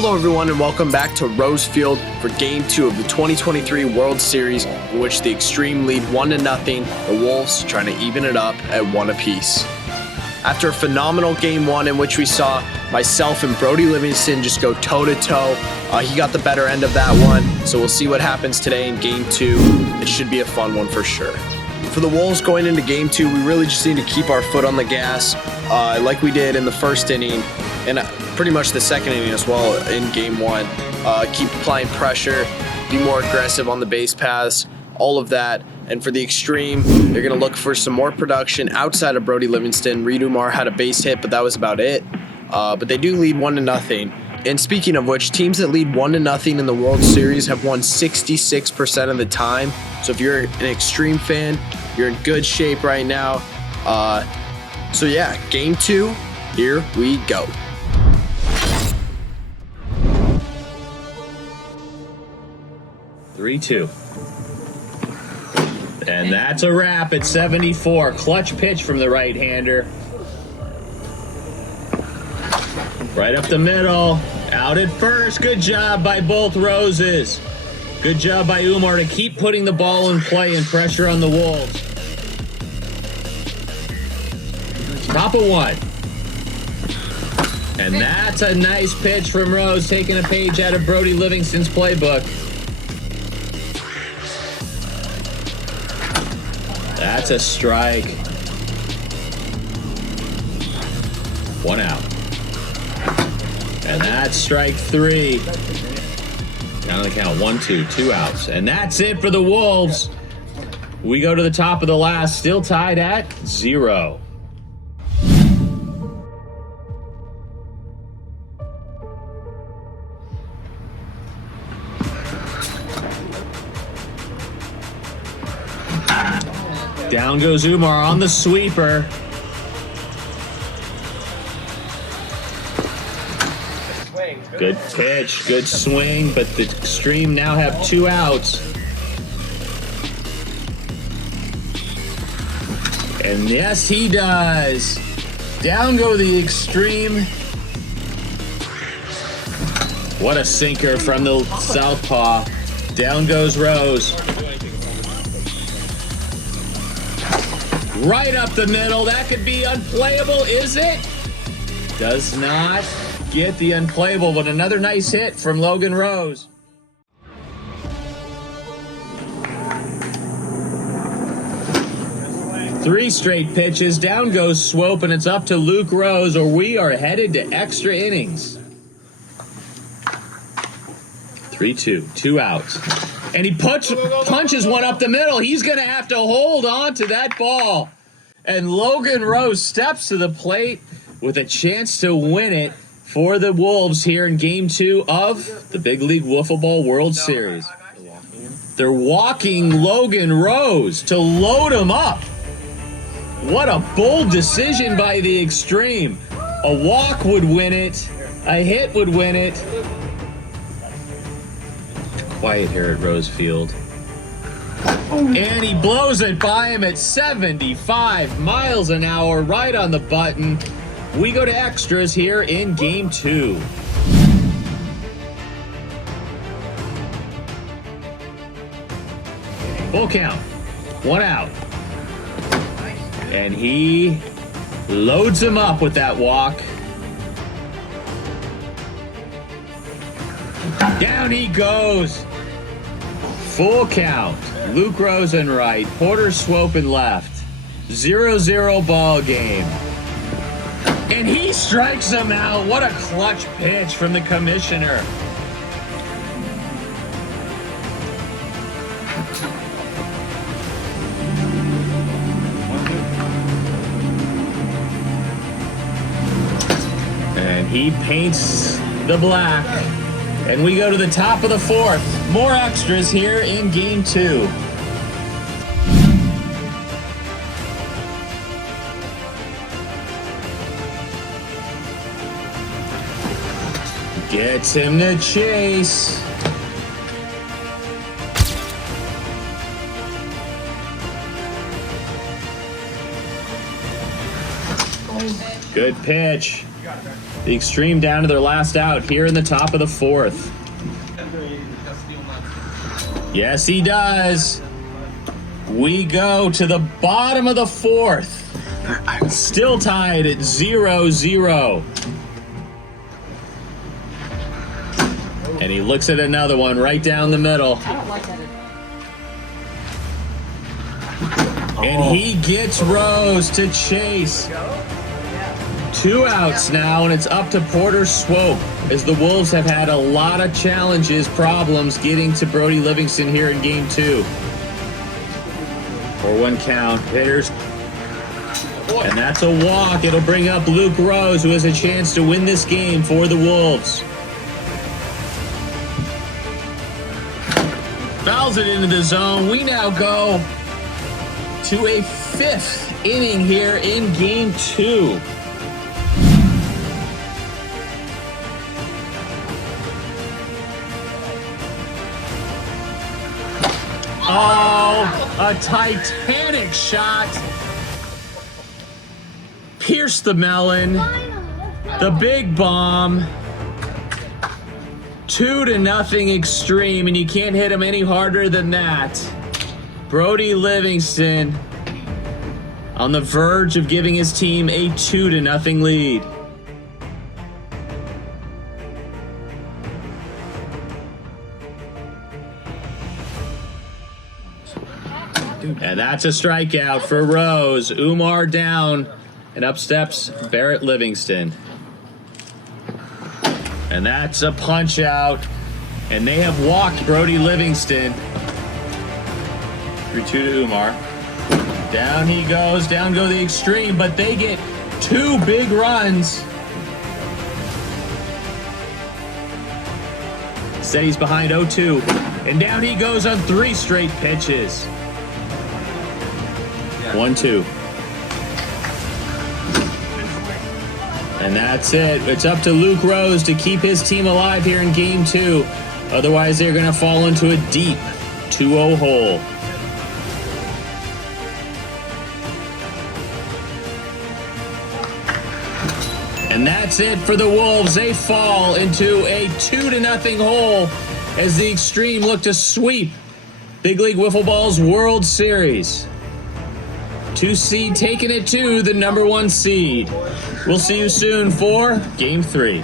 Hello everyone and welcome back to Rose Field for Game 2 of the 2023 World Series, in which the Extreme lead 1-0, the Wolves trying to even it up at 1 apiece. After a phenomenal Game 1 in which we saw myself and Brody Livingston just go toe-to-toe, he got the better end of that one, so we'll see what happens today in Game 2. It should be a fun one for sure. For the Wolves going into Game 2, we really just need to keep our foot on the gas like we did in the first inning and pretty much the second inning as well in Game 1. Keep applying pressure, be more aggressive on the base paths, all of that. And for the Extreme, they're going to look for some more production outside of Brody Livingston. Reed Umar had a base hit, but that was about it. But they do lead 1-0. And speaking of which, teams that lead 1-0 in the World Series have won 66% of the time. So if you're an Extreme fan, you're in good shape right now. So yeah, Game 2, here we go. Three-two. And that's a wrap at 74. Clutch pitch from the right-hander. Right up the middle. Out at first. Good job by both Roses. Good job by Umar to keep putting the ball in play and pressure on the Wolves. Top of one. And that's a nice pitch from Rose, taking a page out of Brody Livingston's playbook. That's a strike. One out. And that's strike three. Down the count, 1-2, 2 outs. And that's it for the Wolves. We go to the top of the last, still tied at 0. Down goes Umar on the sweeper. Good pitch, good swing, but the Extreme now have 2 outs. And yes, he does. Down go the Extreme. What a sinker from the southpaw. Down goes Rose. Right up the middle. That could be unplayable, is it? Does not get the unplayable, but another nice hit from Logan Rose. Three straight pitches. Down goes Swope, and it's up to Luke Rose, or we are headed to extra innings. 3-2, 2 outs. And he punches one up the middle. He's going to have to hold on to that ball. And Logan Rose steps to the plate with a chance to win it for the Wolves here in Game 2 of the Big League Wiffle Ball World Series. They're walking Logan Rose to load him up. What a bold decision by the Extreme. A walk would win it. A hit would win it. Quiet here at Rose Field. And he blows it by him at 75 miles an hour, right on the button. We go to extras here in Game 2. Full count. 1 out. And he loads him up with that walk. Down he goes. Full count. Luke Rose in right. Porter Swope in left. 0-0 ball game. And he strikes him out. What a clutch pitch from the commissioner. And he paints the black. And we go to the top of the 4th. More extras here in Game 2. Gets him to chase. Good pitch. The Extreme down to their last out here in the top of the 4th. Yes, he does. We go to the bottom of the 4th. Still tied at 0-0. And he looks at another one right down the middle. And he gets Rose to chase. 2 outs now, and it's up to Porter Swope, as the Wolves have had a lot of challenges, problems getting to Brody Livingston here in game 2. 4-1 count. Hitters. And that's a walk. It'll bring up Luke Rose, who has a chance to win this game for the Wolves. Fouls it into the zone. We now go to a 5th inning here in game 2. Oh, a titanic shot. Pierce the melon. The big bomb. 2-0 Extreme, and you can't hit him any harder than that. Brody Livingston on the verge of giving his team a 2-0 lead. And that's a strikeout for Rose. Umar down, and up steps Barrett Livingston. And that's a punch out, and they have walked Brody Livingston. 3-2 to Umar. Down he goes, down go the Extreme, but they get 2 big runs. Said he's behind 0-2, and down he goes on 3 straight pitches. 1-2. And that's it. It's up to Luke Rose to keep his team alive here in game 2. Otherwise, they're going to fall into a deep 2-0 hole. And that's it for the Wolves. They fall into a 2-0 hole as the Extreme look to sweep Big League Wiffle Ball's World Series. 2 seed taking it to the number 1 seed. We'll see you soon for Game 3.